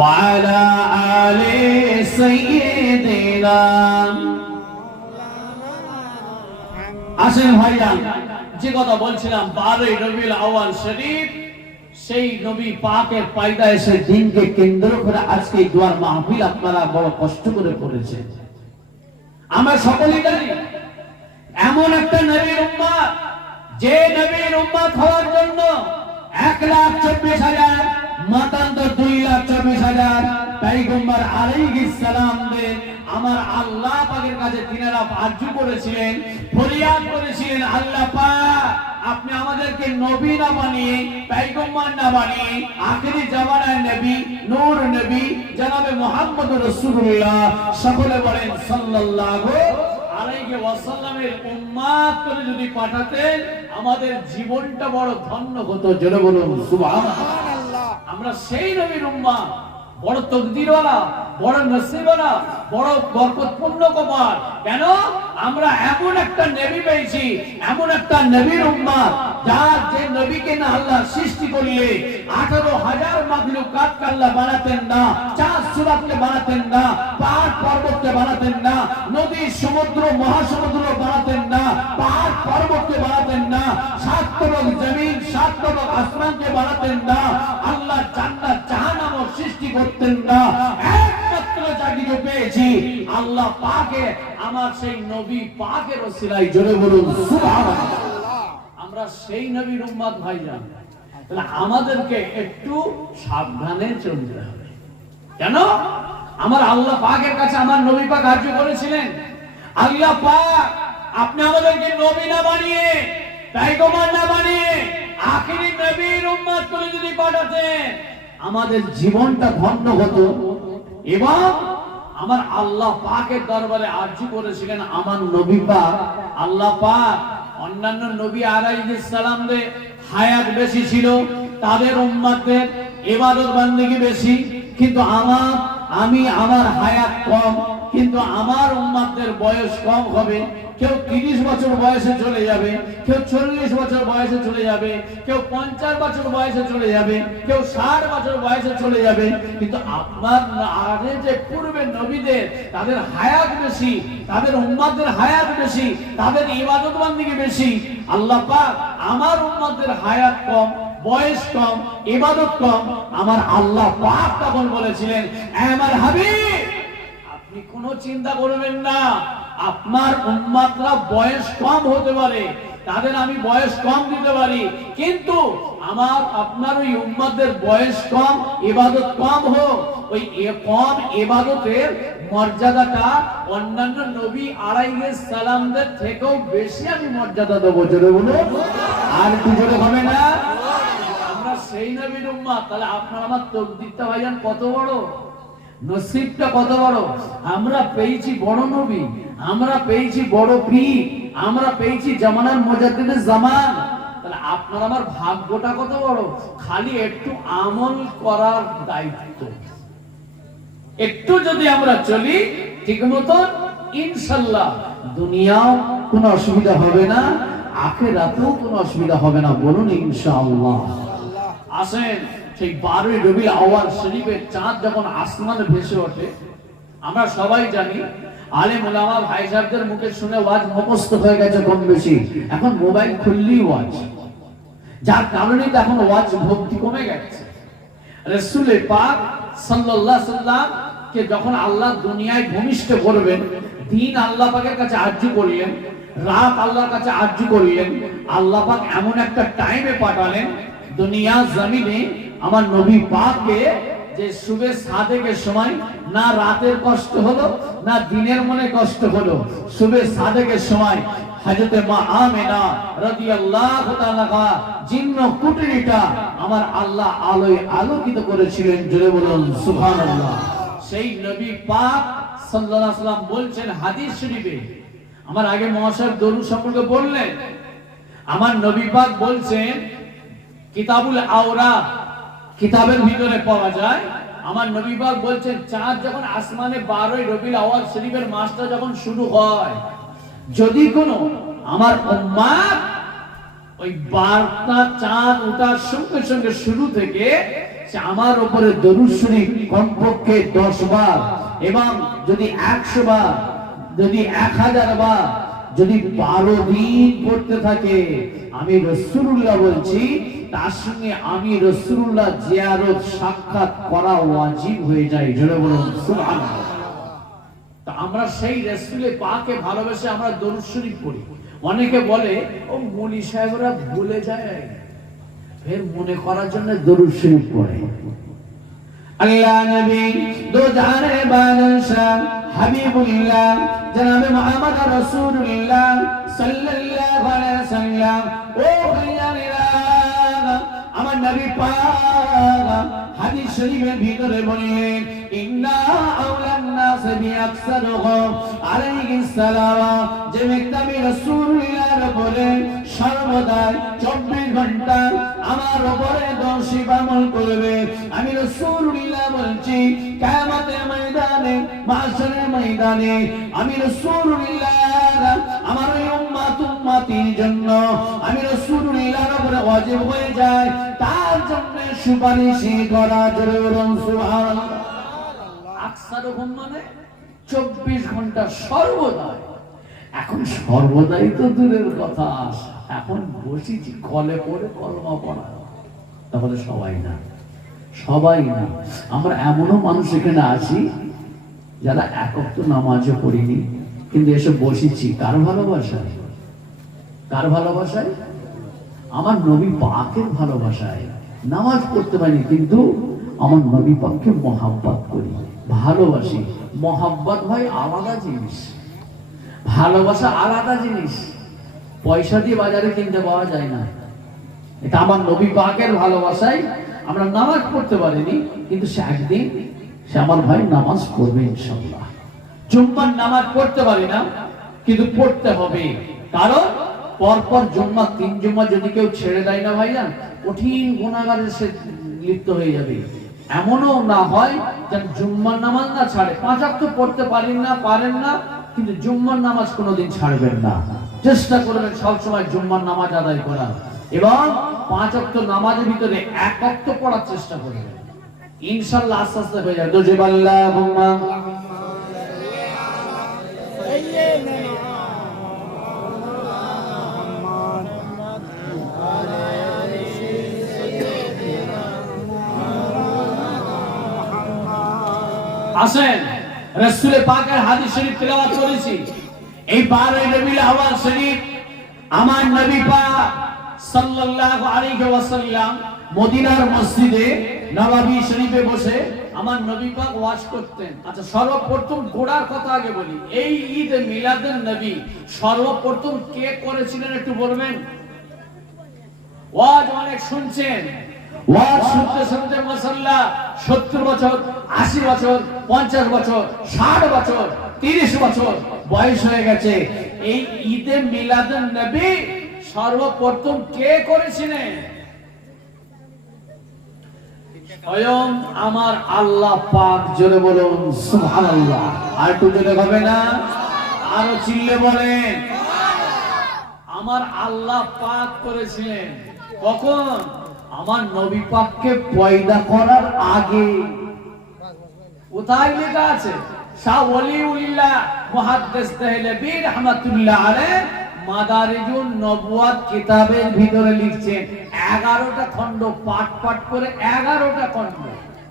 وعلى آل سيدنا আসেন ভাইজান, যে কথা বলছিলাম 12 রবিউল আউয়াল শরীফ, সেই নবী পাকের পায়দায়েশের দিনকে কেন্দ্র করে আজকে এই দোয়ার মাহফিল আপনারা বড় কষ্ট করে করেছেন। আমরা সকলেই জানি এমন একটা নবীর উম্মত, যে নবীর উম্মত হওয়ার জন্য 1,24,000 মাতান্তর 2,24,000 পয়গম্বর আলাইহিস সালাম দের আমার আল্লাহ পাকের কাছে তিনারা আরজু করেছিলেন, ফরিয়াদ করেছিলেন, আল্লাহ পাক আপনি আমাদেরকে নবী না বানিয়ে, পয়গম্বর না বানিয়ে, আখেরি জামানার নবী, নূর নবী জনাবে মুহাম্মদুর রাসূলুল্লাহ সকলে বলেন সাল্লাল্লাহু আলাইহি ওয়াসাল্লামের উম্মত করে যদি পাঠাতেন, আমাদের জীবনটা বড় ধন্য হতো। জোরে বলুন সুবহানাল্লাহ। আমরা সেই নবীর উম্মত, বড় তকদিরওয়ালা, বড় নসিবওয়ালা, বড় বরকতপূর্ণ কপাল। কেন? আমরা এমন একটা নবী পেয়েছি, এমন একটা নবীর উম্মত, যার যে নবীকে না আল্লাহ সৃষ্টি করলে 18,000 মাখলুকাতকে আল্লাহ বানাতেন না, চাঁদ সূরাতকে বানাতেন না, পাহাড় পর্বতকে বানাতেন না, নদী সমুদ্র মহাসমুদ্র বানাতেন না, পাহাড় পর্বতকে বানাতেন না, 7 তরফ জমিন 7 তরফ আসমানকে বানাতেন না, আল্লাহ জান্নাত জাহান্নামও সৃষ্টি করতেন না। একমাত্র যা কিছু পেয়েছি আল্লাহ পাকে আমার সেই নবী পাকের ওসিলায়। জোরে বলুন সুবহানাল্লাহ। আমরা সেই নবীর উম্মত ভাইজান, তাহলে আমাদেরকে একটু সাবধানে চলতে হবে। কেন? আমার আল্লাহ পাকের কাছে আমার নবী পাক আরজু করেছিলেন, আল্লাহ পাক আপনি আমাদেরকে নবী না বানিয়ে, পয়গম্বর না বানিয়ে, আখেরি নবীর উম্মত করে যদি পাঠাতেন, আমাদের জীবনটা ধন্য হতো। এবং আমার আল্লাহ পাকের দরবারে আরজু করেছিলেন আমার নবী পাক, আল্লাহ পাক অন্যান্য নবী আলাইহিস সালামদের হায়াত বেশি ছিল, তাদের উম্মতদের ইবাদত বান্দেগি বেশি, কিন্তু আমার হায়াত কম, কিন্তু আমার উম্মতদের বয়স কম হবে। কেউ 30 বছর বয়সে চলে যাবে, কেউ 40 বছর বয়সে চলে যাবে, কেউ 50 বছর বয়সে চলে যাবে, কেউ 60 বছর বয়সে চলে যাবে। কিন্তু আপনার আগে যে পূর্বে নবীদের তাদের হায়াত বেশি, তাদের উম্মতদের হায়াত বেশি, তাদের ইবাদত বান্দেগি বেশি। আল্লাহ পাক আমার উম্মতদের হায়াত কম, বয়স কম, ইবাদত কম। আমার আল্লাহ পাক তখন বলেছিলেন, আমার হাবিব আপনি কোনো চিন্তা করবেন না, আপনার উম্মতরা বয়স কম হতে পারে, তাদের আমি বয়স কম দিতে পারি, কিন্তু আপনার ওই উম্মতদের বয়স কম, ইবাদত কম হোক, ওই কম ইবাদতের মর্যাদাটা অন্যান্য নবী আলাইহিস সালামদের থেকেও বেশি আমি মর্যাদা দেবো। জোরে বলুন, আর কি জোরে হবে না? আমরা সেই নবীর উম্মত, তাহলে আপনার আমার তকদিরটা ভাইজান কত বড়, নসিবটা কত বড়। আমরা পেয়েছি বড় নবী, আমরা পেয়েছি বড় পীর, আমরা পেয়েছি জামানার মুজাদ্দিদে জামান। তাহলে আপনার আমার ভাগ্যটা কত বড়। খালি একটু আমল করার দায়িত্ব, একটু যদি আমরা চলি ঠিক মতো, ইনশাআল্লাহ দুনিয়াও কোনো অসুবিধা হবে না, আখিরাতেও কোনো অসুবিধা হবে না। বলুন ইনশাআল্লাহ। আসেন, সেই 12 রবিউল আউয়াল শরীফের চাঁদ যখন আসমানে ভেসে ওঠে, আমরা সবাই জানি আলেম ওলামা ভাই সাহেবদের মুখে শুনে ওয়াজ মুখস্থ হয়ে গেছে কম বেশি, এখন মোবাইল খুললেই ওয়াজ, যার কারণে তো এখন ওয়াজ ভক্তি কমে গেছে। রাসূল পাক সাল্লাল্লাহু আলাইহি সাল্লাম কে যখন আল্লাহ দুনিয়ায় ভূমিষ্ঠ করবেন, দিন আল্লাহ পাকের কাছে আরজু করলেন, রাত আল্লাহর কাছে আরজু করলেন, আল্লাহ পাক এমন একটা টাইমে পাঠালেন দুনিয়া জমিনে আমার নবী পাককে, যে সুবে সাদেকের সময় না রাতের কষ্ট হলো, না দিনের মনে কষ্ট হলো। সুবে সাদেকের সময় হযরতে মা আমেনা রাদিয়াল্লাহু তাআলা জিন্ন কুটিরটা আমার আল্লাহ আলোয় আলোকিত করেছিলেন। জোরে বলুন সুবহানাল্লাহ। সেই নবী পাক সাল্লাল্লাহু আলাইহি ওয়াসাল্লাম বলছেন হাদিস শরীফে, আমার আগে মহাশয় দরুদ সম্পর্কে বললেন, আমার নবী পাক বলছেন কিতাবুল আওরাত কিতাবের ভিতরে পাওয়া যায়, আমার নবী পাক বলছেন চাঁদ যখন আসমানে 12 রবিউল আউয়াল শরীফের মাসটা যখন শুরু হয়, যদি কোনো আমার উম্মত ওই বার্তা চাঁদ ওঠার সঙ্গে সঙ্গে শুরু থেকে আমার উপরে দরুদ শরীফ কমপক্ষে 10 বার, এবং যদি 100 বার, যদি 1000 বার, যদি 12 দিন পড়তে থাকে, আমি রাসূলুল্লাহ বলছি তার সঙ্গে আমি রাসূলুল্লাহ জিয়ারত সাক্ষাৎ করা ওয়াজিব হয়ে যায়। জোরে বলুন সুবহানাল্লাহ। তো আমরা সেই রাসূলে পাকে ভালোবেসে আমরা দরুদ শরীফ পড়ি। অনেকে বলে ও মুনি সাহেবরা ভুলে যায়, ফের মনে করার জন্য দরুদ শরীফ পড়ে। আল্লাহ নবী দো জাহানের বাদশাহ হাবিবুল্লাহ জনাবে মুহাম্মদ রাসূলুল্লাহ সাল্লাল্লাহু আলাইহি ওয়াসাল্লাম, ও ভাইয়ারা আমার নবী পাক হাদিস শরীফের ভিতরে বললেন ইন্না আওলান নাস বিআকসারুহুম আলাইহিস সালাম, যে ব্যক্তি আমি রাসূলুল্লাহর উপরে সর্বদা 24 ঘন্টা আমার উপরে দোষী আমল করবে, আমি রাসূলুল্লাহ বলছি কিয়ামতের ময়দানে মাহশরের ময়দানে আমি রাসূলুল্লাহ আমার এই উম্মতির জন্য আমি রাসূলুল্লাহর উপরে ওয়াজিব হয়ে যায় তার জন্য সুপারিশ করা। জোরে বলুন সুবহানাল্লাহ। আকসারুহুম মানে 24 ঘন্টা সর্বদা। এখন সর্বদাই তো দূরের কথা, এখন বসেছি কলে পড়ে কলমা পড়া, তাহলে সবাই না, সবাই না। আমরা এমনও মানুষ এখানে আছি যারা এক ওয়াক্ত নামাজও পড়িনি, কিন্তু এসে বসেছি কার ভালোবাসায়? কার ভালোবাসায়? আমার নবী পাকের ভালোবাসায়। নামাজ পড়তে পারি কিন্তু আমার নবী পাককে মহাব্বত করি, ভালোবাসি। মহাব্বত ভাই আলাদা জিনিস, ভালোবাসা আলাদা জিনিস, পয়সা দিয়ে বাজারে কিনতে পাওয়া যায় না। এটা আমার নবী পাকের ভালোবাসায় আমরা নামাজ পড়তে পারিনি, কিন্তু সে একদিন সে আমার ভাই নামাজ পড়বে ইনশাআল্লাহ। জুম্মার নামাজ পড়তে পারি না, কিন্তু পড়তে হবে, কারণ পরপর জুম্মা 3 জুম্মা যদি কেউ ছেড়ে দেয় না ভাইজান, কঠিন গুনাহগারে সে লিপ্ত হয়ে যাবে। এমনও না হয় যেন জুম্মার নামাজ না ছাড়ে, 5 ওয়াক্ত পড়তে পারেন না, কিন্তু জুম্মার নামাজ কোনোদিন ছাড়বেন না। চেষ্টা করবেন সব সময় জুম্মার নামাজ আদায় করা, এবং 5 ওয়াক্ত নামাজের ভিতরে 1 ওয়াক্ত পড়ার চেষ্টা করবেন, ইনশাআল্লাহ আস্তে আস্তে হয়ে যাবে। আল্লাহুম্মা আসেন রাসূলে পাকের হাদিস শরীফ তেলাওয়াত করেছি। এই 12 রবিউল আউয়াল শরীফ আমার নবী পাক সাল্লাল্লাহু আলাইহি ওয়াসাল্লাম মদিনার মসজিদে নববী শরীফে বসে আমার নবী পাক ওয়াজ করতেন। আচ্ছা, সর্বপ্রথম গোড়ার কথা আগে বলি। এই ঈদ মিলাদুন নবী সর্বপ্রথম কে করেছিলেন একটু বলবেন? ওয়াজ অনেক শুনছেন, ওয়াজ শুনতে শুনতে মাশাআল্লাহ 70 বছর, 80 বছর, 50 বছর, 60 বছর, 30 বছর বয়স হয়ে গেছে। এই ঈদে মিলাদুন নবী সর্বপ্রথম কে করেছিলেন? স্বয়ং আমার আল্লাহ পাক। জোরে বলুন সুবহানাল্লাহ। আর একটু জোরে হবে না? আরো চিল্লে বলেন। আমার আল্লাহ পাক করেছিলেন। কখন? আমার নবী পাককে পয়দা করার আগে। কোথায় লেখা আছে? শাহ ওলিউল্লাহ মুহাদ্দিস দেহলভী রাহমাতুল্লাহ আলাইহি মাদারিজুন নবুয়াত কিতাবের ভিতরে লিখছেন 11টা খণ্ড পাঠ করে 11টা খণ্ড